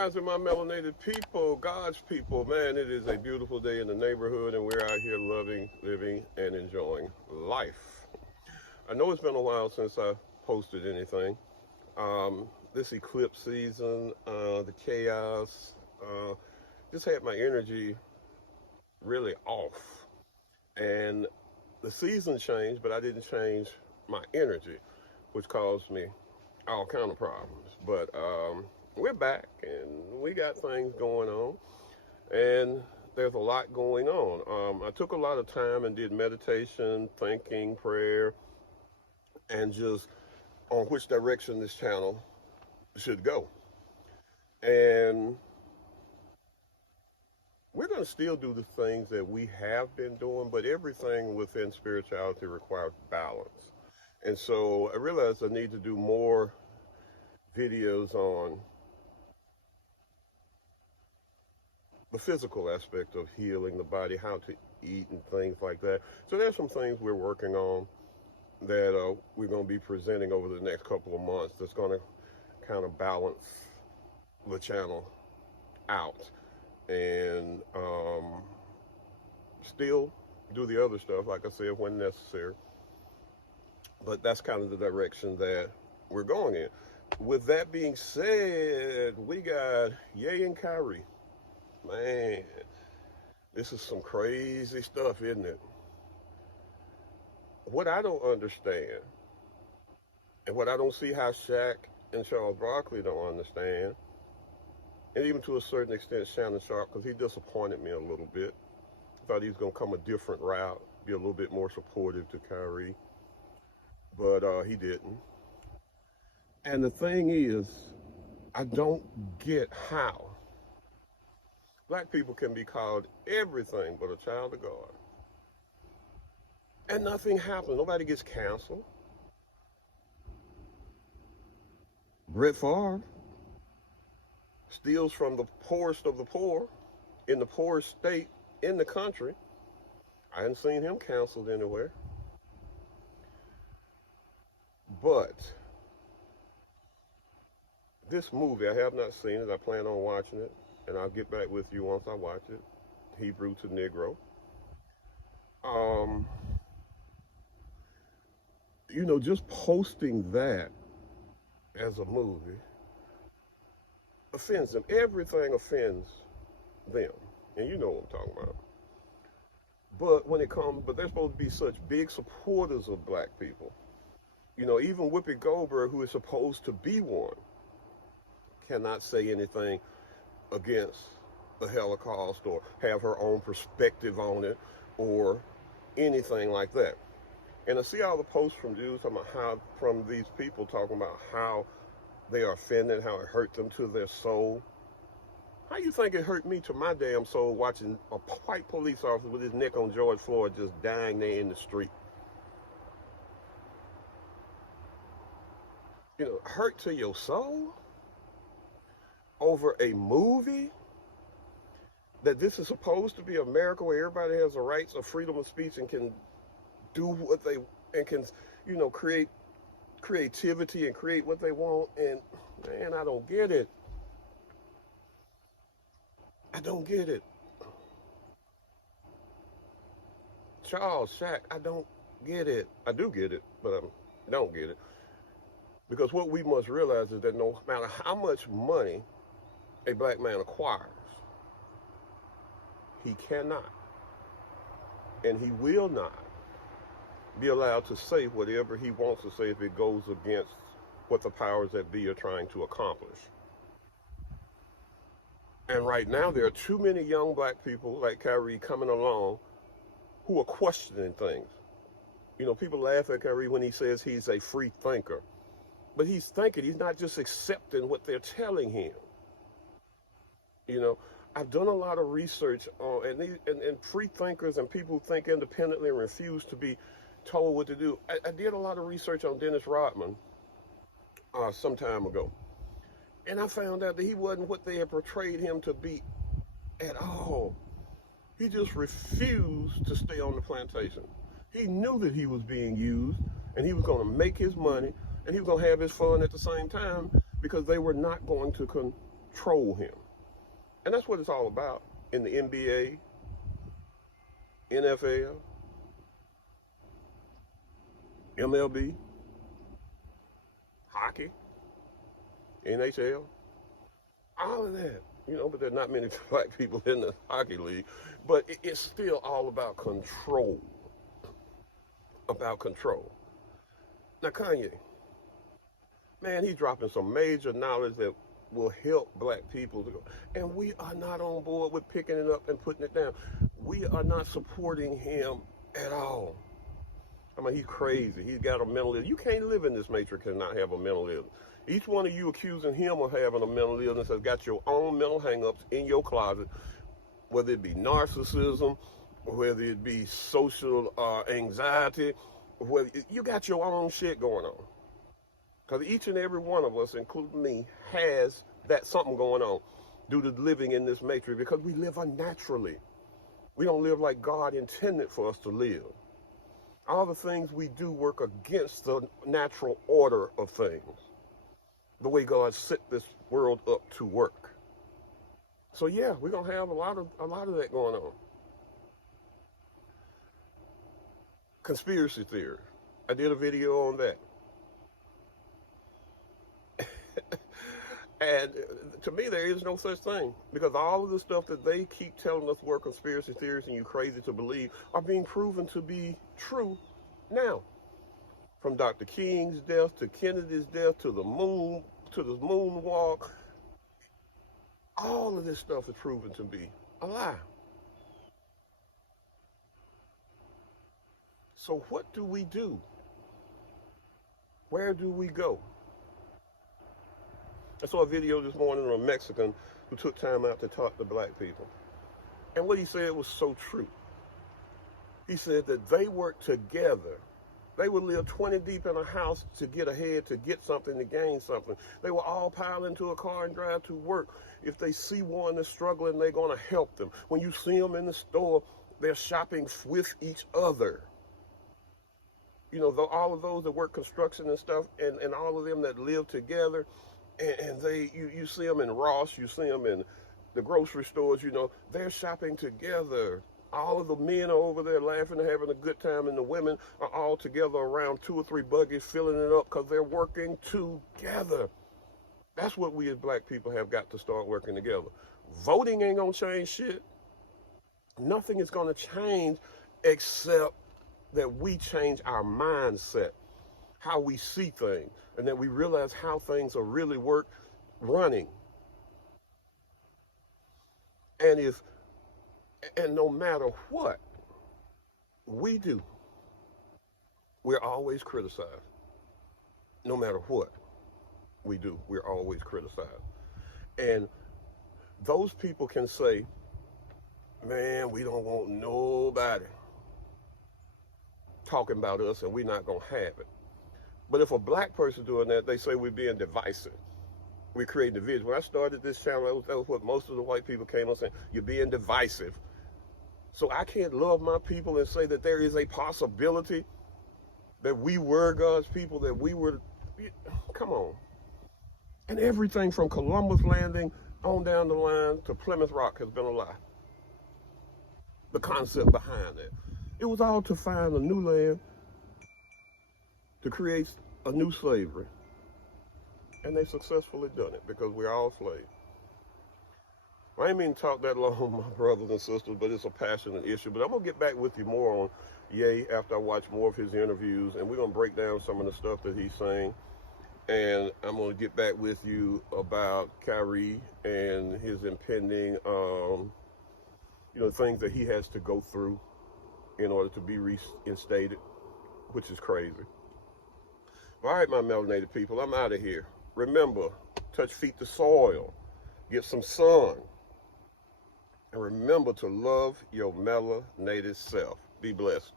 rising, my melanated people, God's people. Man, it is a beautiful day in the neighborhood, and we're out here loving, living, and enjoying life. I know it's been a while since I posted anything. This eclipse season, the chaos, just had my energy really off. And the season changed, but I didn't change my energy, which caused me all kind of problems. But we're back, and we got things going on, and there's a lot going on. I took a lot of time and did meditation, thinking, prayer, and just on which direction this channel should go. And we're going to still do the things that we have been doing, but everything within spirituality requires balance. And so I realized I need to do more videos on the physical aspect of healing the body, how to eat and things like that. So there's some things we're working on that we're going to be presenting over the next couple of months that's going to kind of balance the channel out and still do the other stuff, like I said, when necessary. But that's kind of the direction that we're going in. With that being said, we got Ye and Kyrie. Man, this is some crazy stuff, isn't it? What I don't understand, and what I don't see how Shaq and Charles Barkley don't understand, and even to a certain extent Shannon Sharp, because he disappointed me a little bit. I thought he was going to come a different route, be a little bit more supportive to Kyrie, but he didn't. And the thing is, I don't get how black people can be called everything but a child of God. And nothing happens. Nobody gets canceled. Brett Favre steals from the poorest of the poor in the poorest state in the country. I hadn't seen him canceled anywhere. But this movie, I have not seen it. I plan on watching it, and I'll get back with you once I watch it. Hebrew to Negro. You know, just posting that as a movie offends them. Everything offends them. And you know what I'm talking about. But when it comes, but they're supposed to be such big supporters of black people. You know, even Whoopi Goldberg, who is supposed to be one, cannot say anything against the Holocaust or have her own perspective on it or anything like that. And I see all the posts from Jews talking about how, from these people talking about how they are offended, how it hurt them to their soul. How you think it hurt me to my damn soul watching a white police officer with his neck on George Floyd just dying there in the street? You know, hurt to your soul over a movie that this is supposed to be America where everybody has the rights of freedom of speech and can do what they, and can, you know, create creativity and create what they want. And man, I don't get it. I don't get it. Charles, Shaq, I don't get it. I do get it, but I don't get it. Because what we must realize is that no matter how much money a black man acquires, he cannot, and he will not, be allowed to say whatever he wants to say if it goes against what the powers that be are trying to accomplish. And right now, there are too many young black people like Kyrie coming along who are questioning things. You know, people laugh at Kyrie when he says he's a free thinker. But he's thinking, he's not just accepting what they're telling him. You know, I've done a lot of research on, and free thinkers and people who think independently and refuse to be told what to do. I did a lot of research on Dennis Rodman some time ago. And I found out that he wasn't what they had portrayed him to be at all. He just refused to stay on the plantation. He knew that he was being used, and he was going to make his money, and he was going to have his fun at the same time, because they were not going to control him. And that's what it's all about in the NBA, NFL, MLB, hockey, NHL, all of that. You know, but there are not many black people in the hockey league. But it's still all about control. About control. Now, Kanye, man, he's dropping some major knowledge that will help black people to go. And we are not on board with picking it up and putting it down. We are not supporting him at all. I mean, he's crazy. He's got a mental illness. You can't live in this matrix and not have a mental illness. Each one of you accusing him of having a mental illness has got your own mental hang-ups in your closet, whether it be narcissism, whether it be social anxiety, whether you got your own shit going on. Because each and every one of us, including me, has that something going on due to living in this matrix, because we live unnaturally. We don't live like God intended for us to live. All the things we do work against the natural order of things, the way God set this world up to work. So yeah, we're gonna have a lot of that going on. Conspiracy theory. I did a video on that. And to me, there is no such thing, because all of the stuff that they keep telling us were conspiracy theories and you crazy to believe are being proven to be true now. From Dr. King's death to Kennedy's death to the moon, to the moonwalk, all of this stuff is proven to be a lie. So what do we do? Where do we go? I saw a video this morning of a Mexican who took time out to talk to black people. And what he said was so true. He said that they work together. They would live 20 deep in a house to get ahead, to get something, to gain something. They will all pile into a car and drive to work. If they see one that's struggling, they're going to help them. When you see them in the store, they're shopping with each other. You know, all of those that work construction and stuff, and all of them that live together, and you see them in Ross, you see them in the grocery stores, you know, they're shopping together. All of the men are over there laughing and having a good time, and the women are all together around 2 or 3 buggies filling it up because they're working together. That's what we as black people have got to start working together. Voting ain't going to change shit. Nothing is going to change except that we change our mindset, how we see things, and that we realize how things are really running. And no matter what we do, we're always criticized. No matter what we do, we're always criticized. And those people can say, man, we don't want nobody talking about us and we're not going to have it. But if a black person doing that, they say we're being divisive. We're creating division. When I started this channel, that was what most of the white people came on saying, you're being divisive. So I can't love my people and say that there is a possibility that we were God's people, that we were, come on. And everything from Columbus landing on down the line to Plymouth Rock has been a lie. The concept behind it. It was all to find a new land, to create a new slavery. And they successfully done it because we're all slaves. I ain't mean to talk that long, my brothers and sisters, but it's a passionate issue. But I'm going to get back with you more on Ye after I watch more of his interviews, and we're going to break down some of the stuff that he's saying. And I'm going to get back with you about Kyrie and his impending, things that he has to go through in order to be reinstated, which is crazy. All right, my melanated people, I'm out of here. Remember, touch feet to soil, get some sun, and remember to love your melanated self. Be blessed.